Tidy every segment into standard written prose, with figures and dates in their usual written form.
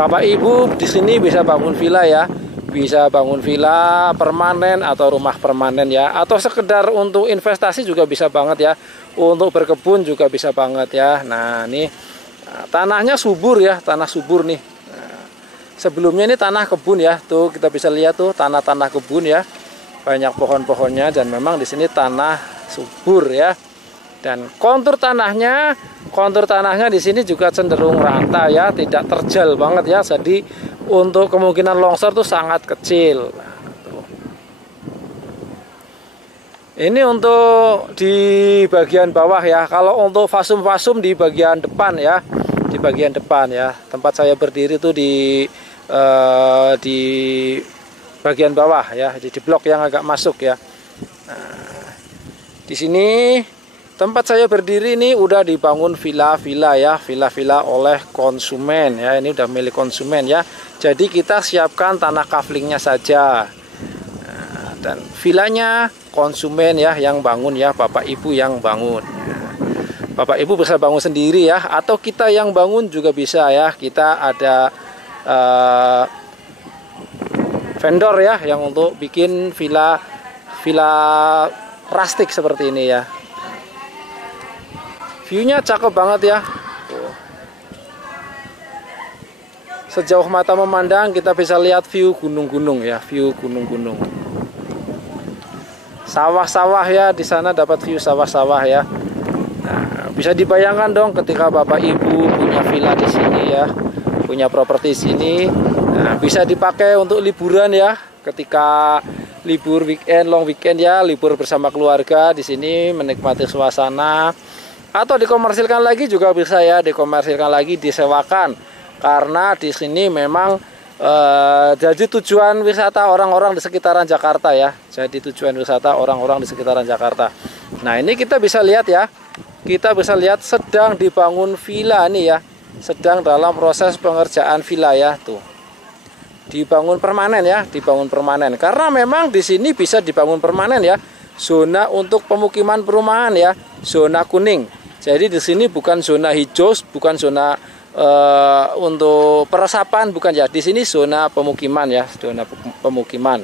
Bapak Ibu di sini bisa bangun villa ya, bisa bangun villa permanen atau rumah permanen ya, atau sekedar untuk investasi juga bisa banget ya, untuk berkebun juga bisa banget ya. Nah ini tanahnya subur ya, tanah subur nih. Nah, sebelumnya ini tanah kebun ya, tuh kita bisa lihat tuh tanah-tanah kebun ya, banyak pohon-pohonnya dan memang di sini tanah subur ya. Dan kontur tanahnya di sini juga cenderung rata ya, tidak terjal banget ya. Jadi untuk kemungkinan longsor tuh sangat kecil. Nah, tuh. Ini untuk di bagian bawah ya. Kalau untuk fasum-fasum di bagian depan ya, di bagian depan ya. Tempat saya berdiri tuh di bagian bawah ya, di blok yang agak masuk ya. Nah, di sini tempat saya berdiri ini udah dibangun villa-villa ya, villa-villa oleh konsumen ya, ini udah milik konsumen ya. Jadi kita siapkan tanah kaflingnya saja. Nah, dan villanya konsumen ya yang bangun ya, Bapak Ibu yang bangun. Bapak Ibu bisa bangun sendiri ya, atau kita yang bangun juga bisa ya. Kita ada vendor ya yang untuk bikin villa rustic seperti ini ya. View-nya cakep banget ya. Sejauh mata memandang kita bisa lihat view gunung-gunung ya, view gunung-gunung. Sawah-sawah ya, di sana dapat view sawah-sawah ya. Nah, bisa dibayangkan dong ketika Bapak Ibu punya villa di sini ya, punya properti sini. Nah, bisa dipakai untuk liburan ya, ketika libur weekend, long weekend ya, libur bersama keluarga di sini menikmati suasana. Atau dikomersilkan lagi juga bisa ya, dikomersilkan lagi, disewakan. Karena di sini memang jadi tujuan wisata orang-orang di sekitaran Jakarta ya. Jadi tujuan wisata orang-orang di sekitaran Jakarta. Nah ini kita bisa lihat ya, kita bisa lihat sedang dibangun villa nih ya, sedang dalam proses pengerjaan villa ya tuh. Dibangun permanen ya, dibangun permanen. Karena memang di sini bisa dibangun permanen ya. Zona untuk pemukiman perumahan ya, zona kuning. Jadi di sini bukan zona hijau, bukan zona untuk peresapan, bukan ya. Di sini zona pemukiman ya, zona pemukiman.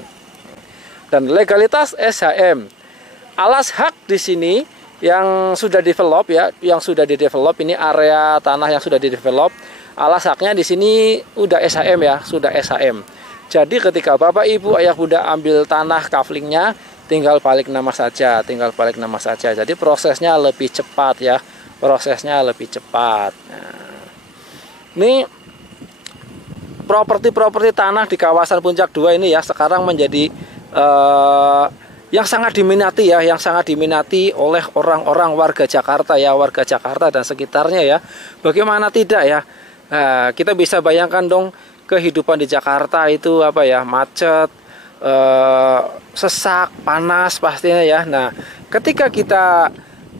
Dan legalitas SHM. Alas hak di sini yang sudah develop ya, yang sudah didevelop ini area tanah yang sudah didevelop. Alas haknya di sini udah SHM ya, sudah SHM. Jadi ketika Bapak Ibu Ayah Bunda ambil tanah kaflingnya, tinggal balik nama saja, tinggal balik nama saja. Jadi prosesnya lebih cepat ya, prosesnya lebih cepat. Nah, ini properti tanah di kawasan Puncak 2 ini ya sekarang menjadi yang sangat diminati ya, yang sangat diminati oleh orang-orang warga Jakarta ya, warga Jakarta dan sekitarnya ya. Bagaimana tidak ya? Nah, kita bisa bayangkan dong kehidupan di Jakarta itu apa ya, macet, sesak, panas pastinya ya. Nah, ketika kita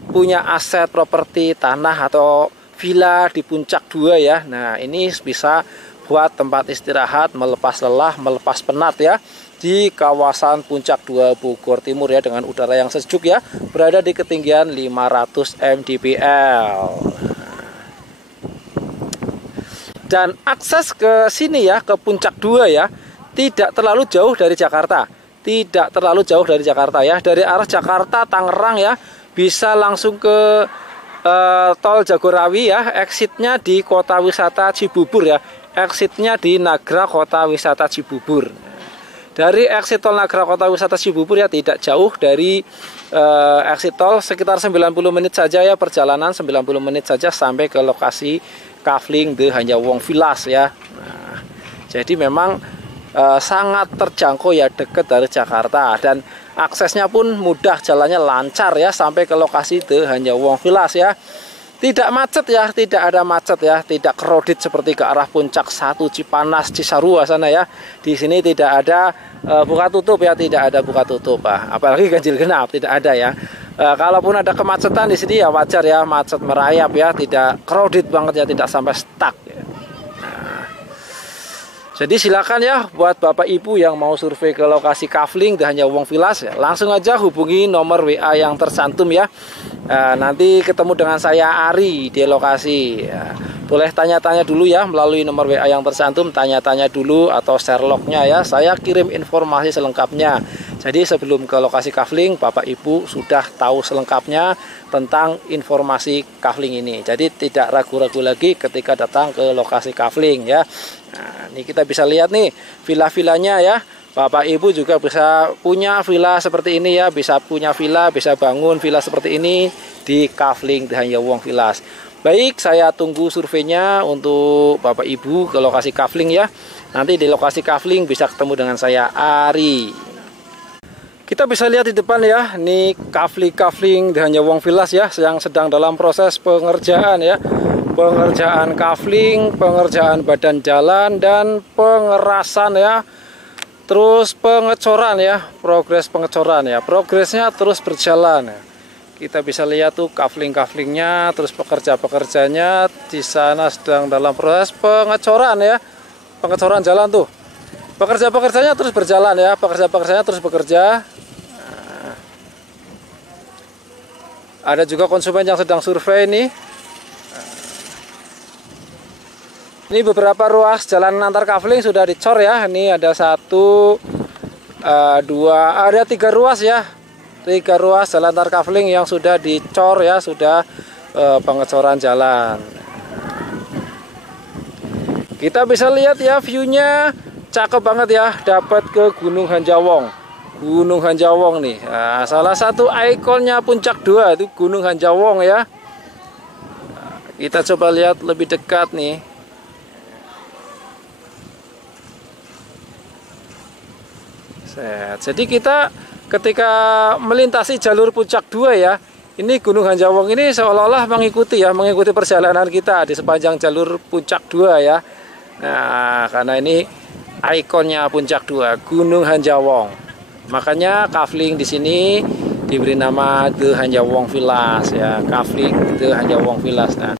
punya aset properti tanah atau villa di Puncak 2 ya. Nah, ini bisa buat tempat istirahat, melepas lelah, melepas penat ya. Di kawasan Puncak 2 Bogor Timur ya, dengan udara yang sejuk ya, berada di ketinggian 500 mdpl. Dan akses ke sini ya, ke Puncak 2 ya, tidak terlalu jauh dari Jakarta. Tidak terlalu jauh dari Jakarta ya. Dari arah Jakarta Tangerang ya, bisa langsung ke tol Jagorawi ya. Exitnya di Kota Wisata Cibubur ya. Exitnya di Nagra Kota Wisata Cibubur. Dari exit tol Nagra Kota Wisata Cibubur ya, tidak jauh dari exit tol, sekitar 90 menit saja ya, perjalanan 90 menit saja sampai ke lokasi Kafling The Hanyawong Villas ya. Nah, jadi memang sangat terjangkau ya, dekat dari Jakarta, dan aksesnya pun mudah, jalannya lancar ya sampai ke lokasi The Hanyawong Villas ya. Tidak macet ya, tidak ada macet ya, tidak crowded seperti ke arah Puncak 1 Cipanas Cisarua sana ya. Di sini tidak ada buka tutup ya, tidak ada buka tutup apalagi ganjil genap, tidak ada ya. Kalaupun ada kemacetan di sini ya wajar ya, macet merayap ya, tidak crowded banget ya, tidak sampai stuck ya. Nah, jadi silakan ya buat Bapak Ibu yang mau survei ke lokasi Kafling The Hanyawong Villas ya, langsung aja hubungi nomor WA yang tercantum ya. nanti ketemu dengan saya Ari di lokasi. Boleh tanya-tanya dulu ya melalui nomor WA yang tercantum, tanya-tanya dulu atau share lognya ya. Saya kirim informasi selengkapnya. Jadi sebelum ke lokasi kafling, Bapak Ibu sudah tahu selengkapnya tentang informasi kafling ini. Jadi tidak ragu-ragu lagi ketika datang ke lokasi kafling ya. Nah, ini kita bisa lihat nih villa-villanya ya. Bapak Ibu juga bisa punya villa seperti ini ya, bisa punya villa, bisa bangun villa seperti ini di Kafling Dahanyawong Villas. Baik, saya tunggu surveinya untuk Bapak Ibu ke lokasi kafling ya. Nanti di lokasi kafling bisa ketemu dengan saya Ari. Kita bisa lihat di depan ya, ini Kafling Dahanyawong Villas ya, yang sedang dalam proses pengerjaan ya. Pengerjaan kafling, pengerjaan badan jalan dan pengerasan ya. Terus pengecoran ya, progres pengecoran ya, progresnya terus berjalan ya. Kita bisa lihat tuh kafling-kaflingnya, terus pekerja-pekerjanya di sana sedang dalam proses pengecoran ya, pengecoran jalan tuh. Pekerja-pekerjanya terus berjalan ya, pekerja-pekerjanya terus bekerja. Nah, ada juga konsumen yang sedang survei nih. Ini beberapa ruas jalan antar kafling sudah dicor ya. Ini ada 1, 2, ada 3 ruas ya. 3 ruas jalan antar kafling yang sudah dicor ya, sudah pengecoran jalan. Kita bisa lihat ya view-nya cakep banget ya, dapat ke Gunung Hanjawong. Gunung Hanjawong nih. Nah, salah satu ikonnya Puncak 2 itu Gunung Hanjawong ya. Nah, kita coba lihat lebih dekat nih. Jadi kita ketika melintasi jalur Puncak 2 ya, ini Gunung Hanjawong ini seolah-olah mengikuti perjalanan kita di sepanjang jalur Puncak 2 ya. Nah, karena ini ikonnya Puncak 2, Gunung Hanjawong. Makanya kafling di sini diberi nama The Hanjawong Villas ya, kafling The Hanjawong Villas. Nah,